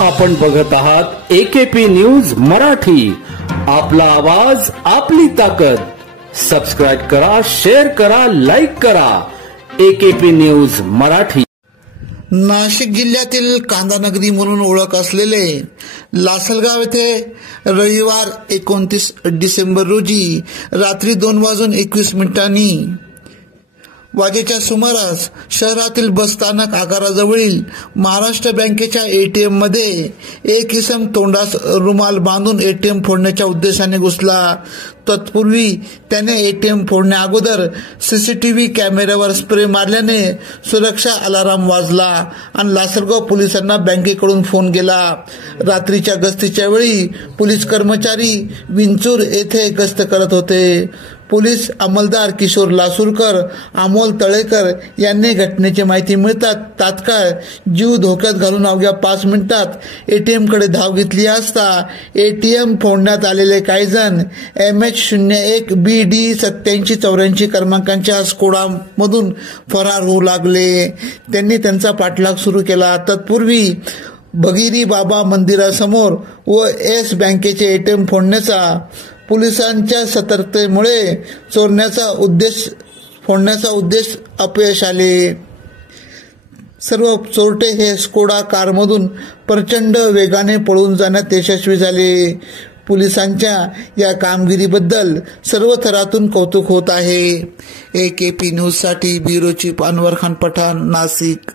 आपण बघत आहात AKP न्यूज मराठी. आपला आवाज आपली ताकद. सबस्क्राइब करा, शेअर करा, लाईक करा. AKP news Marathi. नाशिक जिल्ह्यातील कांदा नगरी म्हणून ओळख असलेले लासलगाव येथे रविवार 29 डिसेंबर रोजी रात्री 2:21 वाजेच्या सुमारास शहरातील बसस्थानक आगाराजवळील महाराष्ट्र बँकेच्या ATM मध्ये एक इसम तोंडास रुमाल बांधून ATM फोडण्याच्या उद्देशाने घुसला. तत्पूर्वी त्याने ATM फोडण्या अगोदर CCTV कॅमेऱ्यावर स्प्रे मारल्याने सुरक्षा अलार्म वाजला आणि लासलगाव पोलिसांना बँकेकडून फोन गेला. रात्रीच्या गस्तीच्या वेळी पोलीस कर्मचारी विंचूर येथे गस्त करत होते. पोलीस अंमलदार किशोर लासूरकर, अमोल तळेकर यांनी घटनेची माहिती मिळताच तात्काळ जीव धोक्यात घालून अवघ्या 5 मिनिटात ATM कडे धाव घेतली असता ATM फोडण्यात आलेले काही जण MH01 BD 8784 क्रमांकाच्या स्कोडा मधून फरार होऊ लागले. त्यांनी त्यांचा पाठलाग सुरू केला. तत्पूर्वी भगिरी बाबा मंदिरासमोर व येस बँकेचे ATM फोडण्याचा पोलिसांच्या सतर्कतेमुळे फोडण्याचा उद्देश अपयश आले. सर्व चोरटे हे स्कोडा कारमधून प्रचंड वेगाने पळून जाण्यात यशस्वी झाले. पोलिसांच्या या कामगिरीबद्दल सर्व थरातून कौतुक होत आहे. AKP न्यूज साठी ब्युरो चीफ अनवर खान पठाण, नाशिक.